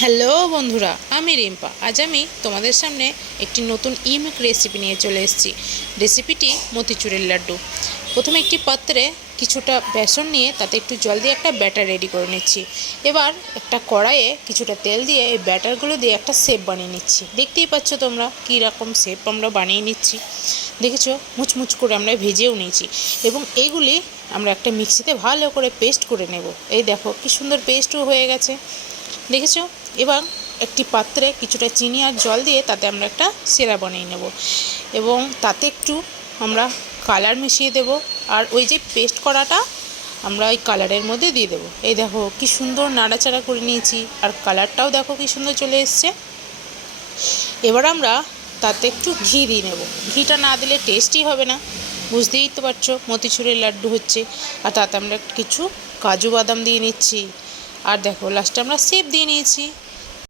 Hello বন্ধুরা, আমি রিম্পা। আজ আমি তোমাদের সামনে একটি নতুন ইউনিক রেসিপি নিয়ে চলে এসেছি। রেসিপিটি মতিচুরের লাড্ডু। প্রথমে একটি পাত্রে কিছুটা বেসন নিয়ে তাতে একটু জল দিয়ে একটা ব্যাটার রেডি করে নিচ্ছি। এবার একটা কড়াইয়ে কিছুটা তেল দিয়ে এই ব্যাটারগুলো দিয়ে একটা শেপ বানিয়ে নিচ্ছি। দেখতেই পাচ্ছ তোমরা কী রকম শেপ আমরা বানিয়ে নিচ্ছি। দেখেছো, মুচমুচ করে আমরা ভেজেও নিয়েছি এবং এইগুলি আমরা একটা মিক্সিতে ভালো করে পেস্ট করে নেব। এই দেখো কি সুন্দর পেস্টও হয়ে গেছে, দেখেছো। এবার একটি পাত্রে কিছুটা চিনি আর জল দিয়ে তাতে আমরা একটা সিরা বানিয়ে নেব এবং তাতে একটু আমরা কালার মিশিয়ে দেব। আর ওই যে পেস্ট করাটা আমরা ওই কালারের মধ্যে দিয়ে দেবো। এই দেখো কি সুন্দর নাড়াচাড়া করে নিয়েছি আর কালারটাও দেখো কি সুন্দর চলে এসছে। এবার আমরা তাতে একটু ঘি দিয়ে নেব। ঘিটা না দিলে টেস্টই হবে না, বুঝতেই তো পারছো মতিচুরের লাড্ডু হচ্ছে। আর তাতে আমরা কিছু কাজু বাদাম দিয়ে নিচ্ছি। আর দেখো লাস্টে আমরা সেপ দিয়ে নিয়েছি।